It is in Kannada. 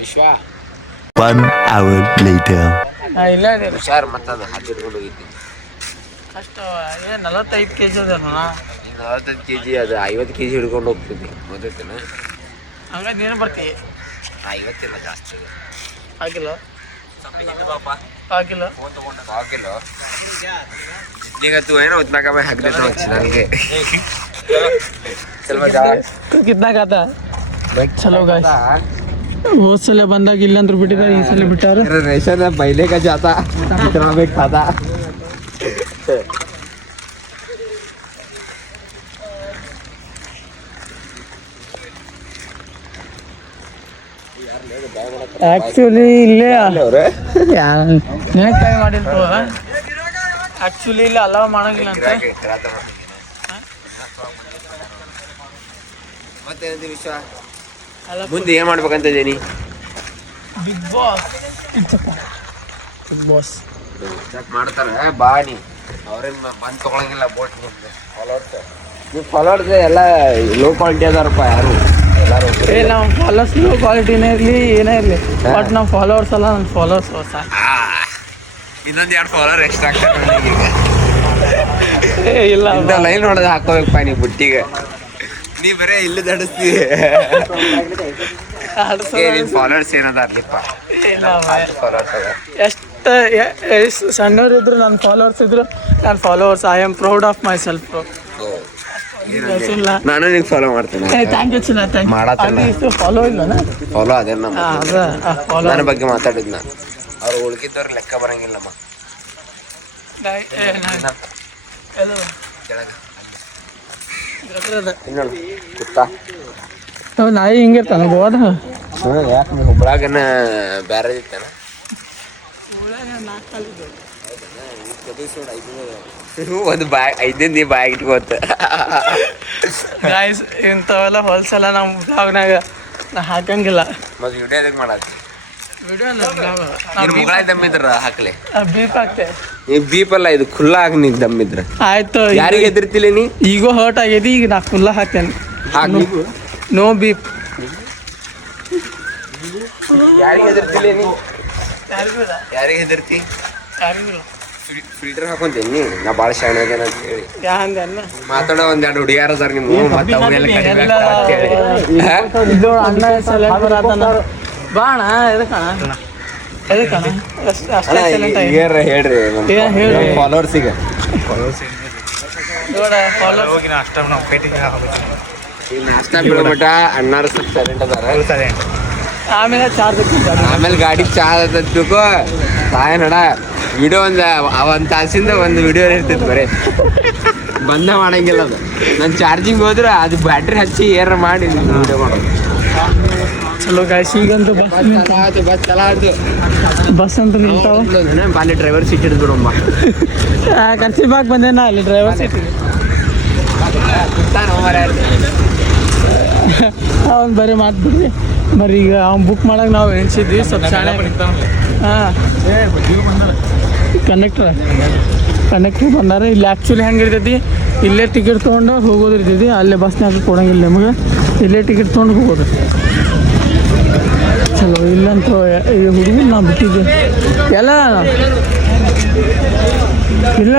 ವಿಶ್ವ 1 hour later. ಇಲ್ಲ ಇದೆ ಹುಷಾರು ಮತ್ತದು ಹಾಕಿಟ್ಕೊಂಡು ಹೋಗಿದ್ದೆ ಅಷ್ಟು ಏನು 45 kg ಅದಲ್ಲ 45 kg ಅದು 50 kg ಹಿಡ್ಕೊಂಡು ಹೋಗ್ತಿದ್ದೆ ಗೊತ್ತೈತೇನ ಹಂಗಾಗಿ ನೀನು ಬರ್ತೀವಿ 50 ಇಲ್ಲ ಜಾಸ್ತಿ ಆಗಿಲ್ಲ ಆಗಿಲ್ಲ जितने तू है ना उतना का मैं हक देता हूँ चैनल के चल मजा तू कितना खाता चलो गाइस बहुत सಲ ಬಂದಾಗ ಇಲ್ಲ ಅಂದ್ರೆ ಬಿಟ್ಟಿದ್ದಾರೆ ಈ ಸಲ ಬಿಟ್ಟಾರೆ रेशन पहले का जाता इतना में खाता ಆ್ಯಕ್ಚುಲಿ ಇಲ್ಲೇ ನೆನಪಾಗಿ ಮಾಡಿಲ್ತು ಆ್ಯಕ್ಚುಲಿ ಇಲ್ಲಿ ಅಲಾವ್ ಮಾಡೋಂಗಿಲ್ಲ ಅಂತ ಮತ್ತೆ ವಿಶ್ವ ಮುಂದೆ ಏನ್ ಮಾಡ್ಬೇಕಂತ ಇದೀನಿ Bigg Boss Bigg Boss check ಮಾಡ್ತಾರೆ ಬಾ ನೀ ಅವ್ರೇನ್ ಬಂದ್ ತಗೊಳಂಗಿಲ್ಲ ಬೋಟ್ ನಿಮ್ದು ಫಾಲೋವರ್ಸ್ ನೀವು ಫಾಲೋವರ್ಸ್ ಎಲ್ಲ ಲೋ ಕ್ವಾಲಿಟಿ ಅದಾರಪ್ಪ ಯಾರು ಎಲ್ಲರೂ ನಾವು ಫಾಲೋವರ್ಸ್ ಲೋ ಕ್ವಾಲಿಟಿನೇ ಇರಲಿ ಏನೇ ಇರಲಿ ಬಟ್ ನಾವು ಫಾಲೋವರ್ಸ್ ಅಲ್ಲ ನನ್ನ ಫಾಲೋವರ್ಸ್ ಸಾಕು ಇನ್ನೊಂದು 2 ಫಾಲೋವರ್ ಎಕ್ಸ್ಟ್ರಾ ಆಗ್ತಾರೆ ಈಗ ಇಲ್ಲ ಲೈನ್ ಹೊಡೆದು ಹಾಕೋಬೇಕಪ್ಪ ನೀ ಬುಟ್ಟಿಗೆ ನೀ ಬರೇ ಇಲ್ಲಿ ದಡಿಸ್ತಿ ನಿನ್ ಫಾಲೋವರ್ಸ್ ಏನದಾರ್ಲಿಪ್ಪ ಎಷ್ಟು ಸಣ್ಣವ್ರು ಇದ್ರು ನನ್ನ ಫಾಲೋವರ್ಸ್ ಇದ್ರು ನನ್ನ followers I am proud of my self ನಾನು ನಿಂಗೆ ಫಾಲೋ ಮಾಡ್ತೇನೆ ಥ್ಯಾಂಕ್ ಯು ಚಿನ್ನ ಥ್ಯಾಂಕ್ ಯು ಫಾಲೋ ಇಲ್ಲ ಫಾಲೋ ಅದೇ ನನ್ನ ಬಗ್ಗೆ ಮಾತಾಡಿದ್ನ ಅವ್ರು ಉಳ್ಕಿದ್ದವ್ರು ಲೆಕ್ಕ ಬರಂಗಿಲ್ಲಮ್ಮ ನಾಯಿ ಹಿಂಗಿರ್ತಾನ ಗೋದ ಯಾಕೆ ನೀವು ಹುಬ್ಳಾಗನ ಬ್ಯಾರೆ ಇತ್ತಾನ ಒಂದು ಬ್ಯಾಗ್ 5 ಬ್ಯಾಗ್ ಇಟ್ಕೋತ ಗಾಯ್ಸ್ ಇಂಥವೆಲ್ಲ ಹೊಲ್ಸಲ್ಲ ನಮ್ಮ ಬ್ಲಾಗ್ನಾಗ ನಾ ಹಾಕಂಗಿಲ್ಲ ಮತ್ತೆ ವಿಡಿಯೋ ಅದಕ್ಕೆ ಮಾಡತ್ತಿ ವಿಡಿಯೋ ಮುಗಾಯಿ ದಮ್ಮಿದ್ರ ಹಾಕ್ಲಿ ಬೀಪ್ ಹಾಕ್ತೆ ಈ ಬೀಪ್ ಅಲ್ಲ ಇದು ಖುಲ್ಲಾ ಆಗಿ ನೀ ದಮ್ಮಿದ್ರ ಆಯ್ತು ಯಾರಿಗೆ ಹೆದರ್ತಿಲ್ಲ ನೀ ಈಗೋ ಹರ್ಟ್ ಆಗ್ಯದಿ ಈಗ ನಾ ಫುಲ್ಲ ಹಾಕ್ತೇನೆ ನೋ ಬೀಪ್ ಯಾರಿಗೆ ಹೆದರ್ತಿಲ್ಲ ನೀ ಯಾರಿಗೆ ಹೆದರ್ತಿ ಫಿಲ್ಟರ್ ಹಾಕೊಂತೀನಿ ನಾ ಭಾಳ ಶಾಣೆ ಅದೇನ ಅಂತ ಹೇಳಿ ಮಾತಾಡೋ 2 ಹುಡುಗಿಯಾರ ಅದಾರ ನಿಮ್ಮ ಮತ್ತೆ ಅಣ್ಣ ಬಾಣ ಎದಕ್ಕಣ ಹೇಳ್ರಿ ಫಾಲೋವರ್ಸಿಗೆ ಈಗ ನಾಷ್ಟ ಬಿಡೋಮಟ ಅಣ್ಣಾರ ಸ್ವಲ್ಪ ಸೈಲೆಂಟ್ ಅದಾರ ಆಮೇಲೆ ಗಾಡಿ ಚಾರ್ಜ್ ಹತ್ತಬೇಕು ತಾಯ ನಡ ವಿಡಿಯೋ ಒಂದು ತಾಸಿಂದ ಒಂದು ವಿಡಿಯೋ ಇರ್ತೈತಿ ಬರೀ ಬಂದ ಮಾಡಂಗಿಲ್ಲ ಅದು ನಾನು ಚಾರ್ಜಿಂಗ್ ಹೋದ್ರೆ ಅದು ಬ್ಯಾಟ್ರಿ ಹಚ್ಚಿ ಏನಾರ ಮಾಡಿ ವಿಡಿಯೋ ಮಾಡೋದು ಚಲೋ ಗಾಯ್ಸ್ ಈಗಂತೂ ಬಸ್ ಚಲ ಆಯ್ತು ಬಸ್ ಅಂತ ನಿಂತಾವ ಅಲ್ಲಿ ಡ್ರೈವರ್ ಸೀಟ್ ಹಿಡಿದ್ಬಿಡಮ್ಮ ಕನ್ಸಿಬಾಗ್ ಬಂದೇನಾ ಅಲ್ಲಿ ಡ್ರೈವರ್ ಸೀಟ್ ಅವ್ನು ಬರೀ ಮಾತ್ಬಿಡ್ರಿ ಬರೀ ಈಗ ಅವ್ನು ಬುಕ್ ಮಾಡಕ್ಕೆ ನಾವು ಎಣಿಸಿದ್ವಿ ಸ್ವಲ್ಪ ಶಾಣೆ ಹಾಂ ಕಂಡಕ್ಟ್ರ್ ಬಂದಾರ ಇಲ್ಲಿ ಆ್ಯಕ್ಚುಲಿ ಹೆಂಗಿರ್ತೈತಿ ಇಲ್ಲೇ ಟಿಕೆಟ್ ತೊಗೊಂಡು ಹೋಗೋದು ಇರ್ತೈತಿ ಅಲ್ಲೇ ಬಸ್ನಾಗ ಕೊಡಂಗಿಲ್ಲ ನಮಗೆ ಇಲ್ಲೇ ಟಿಕೆಟ್ ತೊಗೊಂಡು ಹೋಗೋದು ಚಲೋ ಇಲ್ಲಂತೂ ಈ ಹುಡುಗರು ನಾವು ಬಿಟ್ಟಿದ್ದೆ ಎಲ್ಲ ಇಲ್ಲ